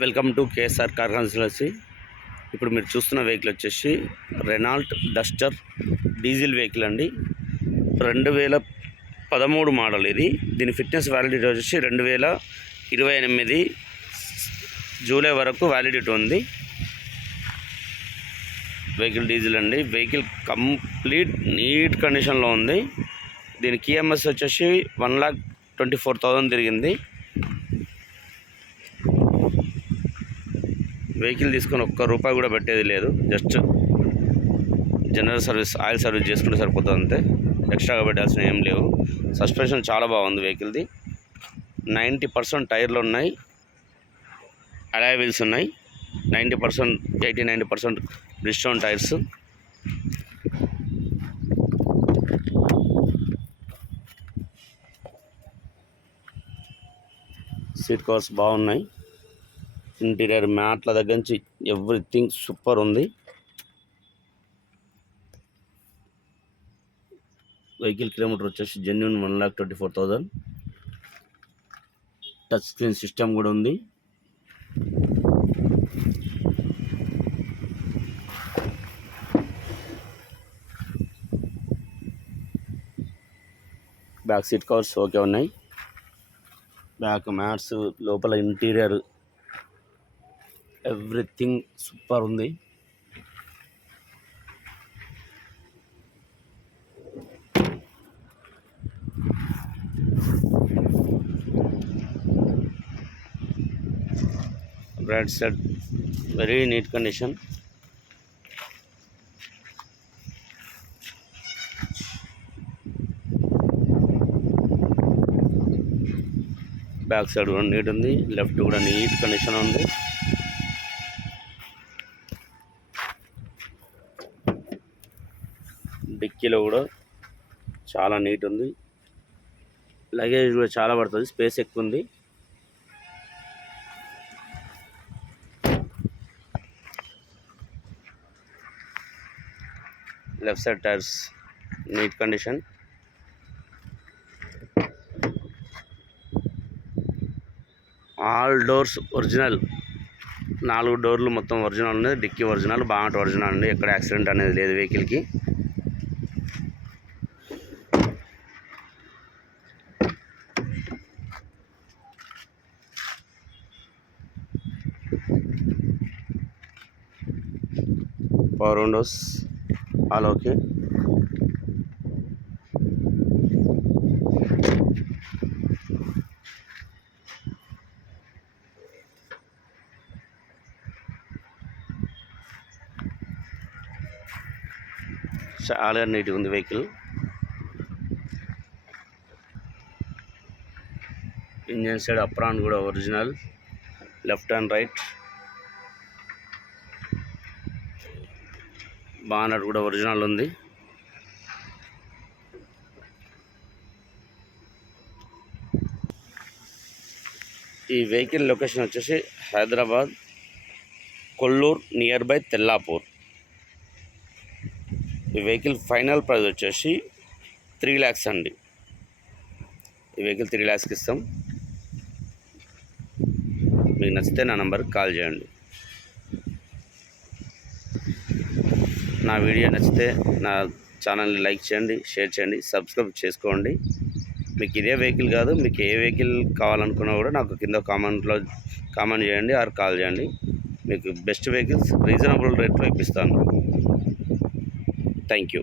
Welcome to KSR car consultancy. ఇప్పుడు మీరు చూస్తున్న వెహికల్ వచ్చేసి రెనాల్ట్ డస్టర్ డీజిల్ వెహికల్ అండి. 2013 మోడల్ ఇది. దీని ఫిట్నెస్ వ్యాలిడిటీ వచ్చేసి 2028 జూలై వరకు వ్యాలిడిటీ ఉంది. వెహికల్ డీజిల్ అండి. వెహికల్ కంప్లీట్ నీట్ కండిషన్లో ఉంది. దీనికి ఈఎంఎస్ వచ్చేసి 1,24,000 తిరిగింది. వెహికల్ తీసుకొని ఒక్క రూపాయి కూడా పెట్టేది లేదు. Just general service, oil service చేసుకుంటే సరిపోతుంది అంతే. ఎక్స్ట్రాగా పెట్టాల్సిన ఏం లేవు. సస్పెన్షన్ చాలా బాగుంది వెహికల్ది. 90% టైర్లు ఉన్నాయి, అలాయ్ వీల్స్ ఉన్నాయి. 90%, 80-90% బ్రిడ్స్టోన్ టైర్స్. సీట్ కవర్స్ బాగున్నాయి. ఇంటీరియర్ మ్యాట్ల దగ్గర నుంచి ఎవ్రీథింగ్ సూపర్ ఉంది. వెహికల్ కిలోమీటర్ వచ్చేసి జెన్యూన్ 1,24,000. టచ్ స్క్రీన్ సిస్టమ్ కూడా ఉంది. బ్యాక్ సీట్ కవర్స్ ఓకే ఉన్నాయి. బ్యాక్ మ్యాట్స్, లోపల ఇంటీరియర్ ఎవ్రీథింగ్ సూపర్ ఉంది. Right side very neat condition. Back side కూడా నీట్ ఉంది. లెఫ్ట్ కూడా నీట్ కండిషన్ ఉంది. డిక్కీలో కూడా చాలా నీట్ ఉంది. లగేజ్ కూడా చాలా పడుతుంది, స్పేస్ ఎక్కువ ఉంది. Left side tyres neat condition. All doors original. 4 డోర్లు మొత్తం ఒరిజినల్ ఉన్నాయి. డిక్కీ ఒరిజినల్, బాగా ఒరిజినల్ అండి. ఎక్కడ యాక్సిడెంట్ అనేది లేదు వెహికల్కి. Power Windows all okay. చాలా నీట్గా ఉంది వెహికల్. ఇంజన్ సైడ్ అప్రాన్ కూడా original. Left and right bonnet కూడా ఒరిజినల్ ఉంది. ఈ వెహికల్ లొకేషన్ వచ్చేసి హైదరాబాద్ కొల్లూరు నియర్ బై తెల్లాపూర్. ఈ వెహికల్ ఫైనల్ ప్రైస్ వచ్చేసి 3 lakhs అండి. ఈ వెహికల్ 3 lakhsకి ఇస్తాం. మీకు నచ్చితే నా నెంబర్కి కాల్ చేయండి. నా వీడియో నచ్చితే నా ఛానల్ని లైక్ చేయండి, షేర్ చేయండి, సబ్స్క్రైబ్ చేసుకోండి. మీకు ఇదే వెహికల్ కాదు, మీకు ఏ వెహికల్ కావాలనుకున్నా కూడా నాకు కింద కామెంట్ చేయండి ఆర్ కాల్ చేయండి. మీకు బెస్ట్ వెహికల్స్ రీజనబుల్ రేట్లో ఇప్పిస్తాను. Thank you.